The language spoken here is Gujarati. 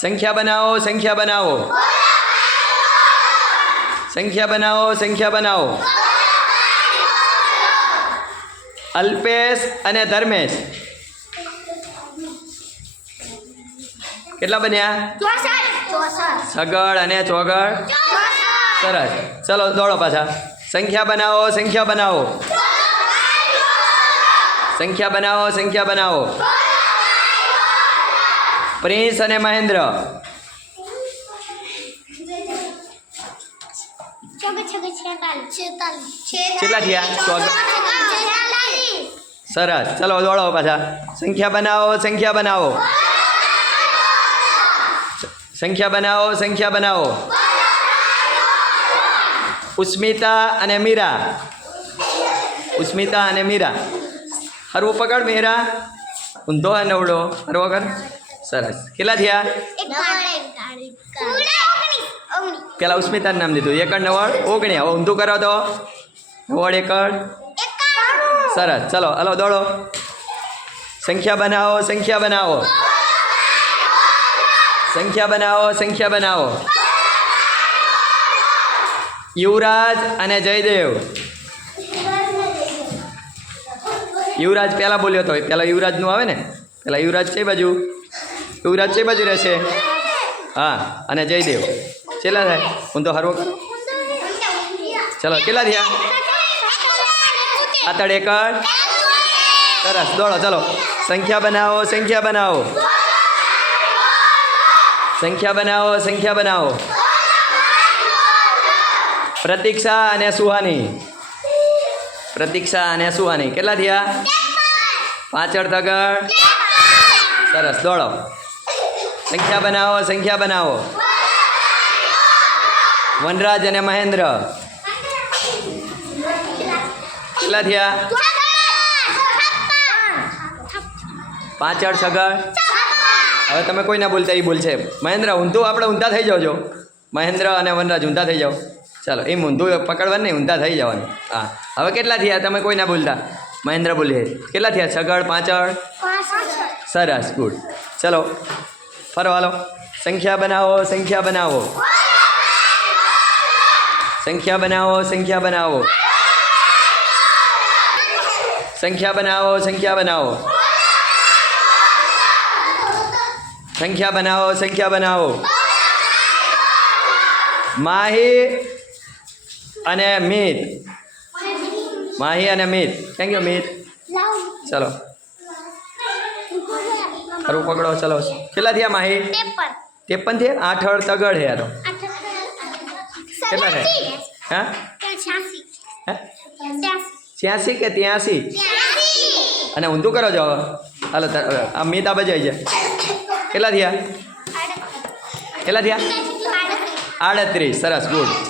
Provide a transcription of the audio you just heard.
સંખ્યા બનાવો સંખ્યા બનાવો. સંખ્યા બનાવો સંખ્યા બનાવો. અલ્પેશ અને ધર્મેશ. કેટલા બન્યા? સગળ અને ચોગળ. સરસ. ચલો, દોડો પાછા. સંખ્યા બનાવો સંખ્યા બનાવો. સંખ્યા બનાવો સંખ્યા બનાવો. પ્રિન્સ અને મહેન્દ્ર. કેટલા થયા? સરસ. ચલો દોડો પાછા. સંખ્યા બનાવો સંખ્યા બનાવો. સંખ્યા બનાવો સંખ્યા બનાવો. ઉસ્મિતા અને મીરા. ઉસ્મિતા અને મીરા. હરવું પકડ મીરા. ઊંધો અને નવડો હરવો કર સરસ. કેટલા થયા? પેલા ઉસ્મિતાનું નામ દીધું. એકડ નવડ ઓગણી હવે ઊંધું કરો તો. નવડ એકડ. સરસ. ચલો, હલો, દોડો. સંખ્યા બનાવો સંખ્યા બનાવો. સંખ્યા બનાવો સંખ્યા બનાવો. યુવરાજ અને જયદેવ. યુવરાજ પહેલાં બોલ્યો હતો પહેલાં યુવરાજનું આવે ને? પહેલાં યુવરાજ કઈ બાજુ. યુવરાજ કઈ બાજુ રહેશે? હા, અને જયદેવ. કેટલા થાય? હું તો હરવો કરું. ચલો, કેટલા થયા? આતડ એકડ સરસ, દોડો, ચલો. સંખ્યા બનાવો સંખ્યા બનાવો. સંખ્યા બનાવો સંખ્યા બનાવો. પ્રતીક્ષા અને સુહાની. પ્રતીક્ષા અને સુહાની. કેટલા થયા? પાછળ તગડ. સરસ, દોડો. સંખ્યા બનાવો સંખ્યા બનાવો. વનરાજ અને મહેન્દ્ર. કેટલા થયા? પાછળ સગળ હવે તમે કોઈ ના બોલતા એ બોલશે. મહેન્દ્ર ઊંધું આપણે ઊંધા થઈ જાઓ છો મહેન્દ્ર અને વનરાજ ઊંધા થઈ જાઓ. ચાલો એમ ઊંધું પકડવાનું નહીં ઊંધા થઈ જવાનું. હા. હવે કેટલા થયા? તમે કોઈ ના બોલતા. મહેન્દ્ર બોલીએ કેટલા થયા? સગડ પાછળ. સરસ ગુડ. ચલો ફરો હાલો સંખ્યા બનાવો સંખ્યા બનાવો. સંખ્યા બનાવો સંખ્યા બનાવો. સંખ્યા બનાવો સંખ્યા બનાવો. સંખ્યા બનાવો સંખ્યા બનાવો. માહી અને મિત. માહી અને મિત. થેન્ક યુ મિત? ચલો. ખરું પકડો ચલો. કેટલા થયા માહી? ત્રેપન. થયા? આઠ અડ તગડ હે યારો કેટલા થયા? હા? છ્યાસી કે ત્યાંસી? અને ઊંધું કરો છો હાલો આ મીત બજાઈ જાય કેટલા થયા? કેટલા થયા? આડત્રીસ. સરસ ગુડ.